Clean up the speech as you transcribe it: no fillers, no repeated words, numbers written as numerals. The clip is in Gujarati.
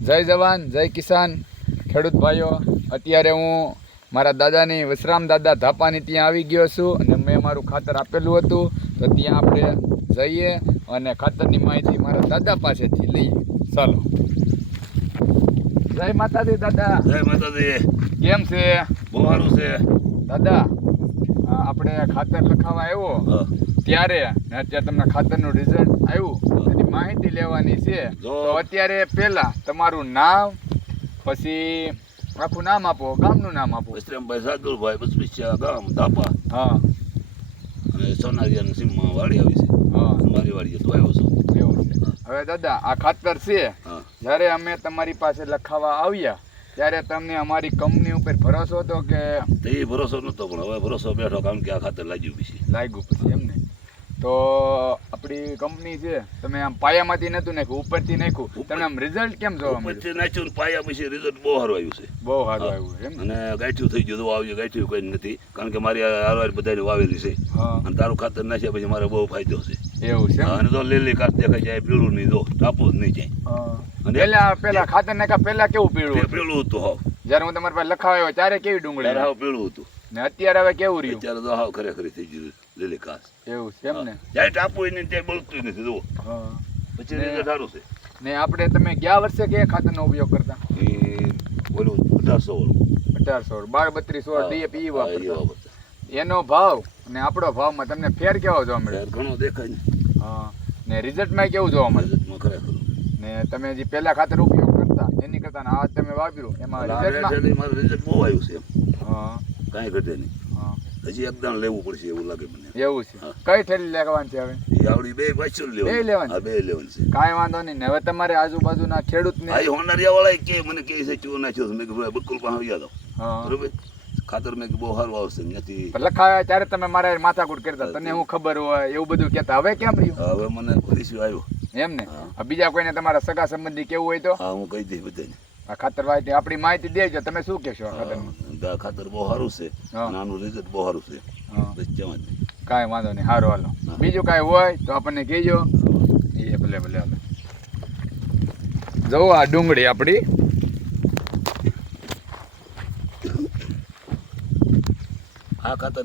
જય જવાન જય કિસાન ખેડૂત ભાઈઓ, અત્યારે હું મારા દાદાની વિશ્રામ દાદા ધાપાની ત્યાં આવી ગયો છું અને મેં મારું ખાતર આપેલું હતું, તો ત્યાં આપણે જઈએ અને ખાતરની માહિતી મારા દાદા પાસેથી લઈએ. ચાલો. જય માતાજી દાદા. જય માતાજી. કેમ છે? બહુ સારું છે દાદા. આપણે ખાતર લખાવા આવ્યો ત્યારે અત્યારે તમને ખાતરનું રિઝલ્ટ આવ્યું, એની માહિતી લેવાની છે. તો અત્યારે પહેલા તમારું નામ, પછી આખું નામ આપો, ગામનું નામ આપો. વિશ્રામભાઈ સાદુરભાઈ બસપિસ્યા ગામ ધાપા. હા. અને સોનારીયાની સીમમાં વાડી આવી છે. હા, મારી વાડીએ તો આવ્યો છું. એવું છે. હવે દાદા, આ ખાતર છે, જ્યારે અમે તમારી પાસે લખાવા આવ્યા ત્યારે તમને અમારી કંપની ઉપર ભરોસો હતો કે? તે ભરોસો નહોતો, પણ હવે ભરોસો બેઠો, કારણ કે આ ખાતર લાગ્યું પછી એમને. તો આપણી કંપની છે, તમે આમ પાયામાંથી નતું નાખ્યું, ઉપરથી નાખ્યું, તમને આમ રિઝલ્ટ કેમ જોવા મળ્યું? ઉપરથી નાખ્યું ને પાયા પછી રિઝલ્ટ બહુ સારું આવ્યું છે. બહુ સારું આવ્યું એમ. અને ગાંઠિયું થઈ ગયું, આવ્યું ગાંઠિયું કોઈ નથી, કારણ કે મારી હારવાર બધાને વાવેલી છે. અને તારું ખાતર નાખ્યા પછી મારે બહુ ફાયદો છે. એવું છે. અને તો લીલી કાચ દેખાય જાય, પીળું નહીં, જો ટાપો જ નહીં જાય. પેલા ખાતર નાખ્યા પેલા કેવું પીળું હતું? હાવ જયારે હું તમારી પાસે લખાવ્યો ત્યારે કેવી ડુંગળી? હાવ પીળું હતું. ને અત્યારે હવે કેવું રહ્યું? અત્યારે તો હાવ ખરેખર થઈ ગયું લીલી કાચ. એવું છે એમ ને. જાય ટાપુ નહીં, ત્યાં બળતું નથી, જુઓ. પછી રિઝલ્ટ સારું છે. ને આપણે તમે ગયા વર્ષે કયા ખાતરનો ઉપયોગ કરતા? એ ઓલું 1800 વાળું. 1800 12-32 ડીએપી વાપરતા. એનો ભાવ અને આપણો ભાવમાં તમને ફેર કેવો જોવા મળે? ઘણો દેખાય ને. હા. ને રિઝલ્ટમાં કેવું જોવા મળે? રિઝલ્ટમાં ખરેખર. ને તમે જે પહેલા ખાતર ઉપયોગ કરતા એની કરતા આ તમે વાપર્યું એમાં રિઝલ્ટ મારું રિઝલ્ટ બહુ આવ્યું છે. હા. કાંઈ ઘટે નહીં. હજી એકદમ લેવું પડશે એવું લાગે મને. એવું છે. કઈ થેલી લેવાની છે હવે? આવડી બે પાછળ લેવાની. બે લેવાની છે. કાંઈ વાંધો નહીં. ને હવે તમારે આજુબાજુના ખેડૂતને આ હોનારિયા વાળા કે મને કહે છે ચૂ નાખ્યો, મેં કીધું બિલકુલ પણ આવી જાવ. બરોબર. ખાતર મેં બહુ સારું આવશે નથી. લખાયા ત્યારે તમે મારા માથાકૂટ કરતા, તને હું ખબર હોય એવું બધું કહેતા. હવે કેમ રહ્યું? હવે મને ફરીશું આવ્યો એમ ને. બીજા કોઈને તમારા સગા સંબંધી કેવું હોય તો? હા, હું કહી દઈશ બધાને. આ ખાતર વાય આપણી માહિતી દેજો. તમે શું કહેશો આ ખાતરમાં? ખાતર બહુ સારું છે, આનું રિઝલ્ટ બહુ સારું છે. બસ જવા દે. કાંઈ વાંધો નહીં. સારું, હાલો. બીજું કાંઈ હોય તો આપણને કહેજો. એ ભલે ભલે. હાલો, જવું આ ડુંગળી આપણી. આ ખાતર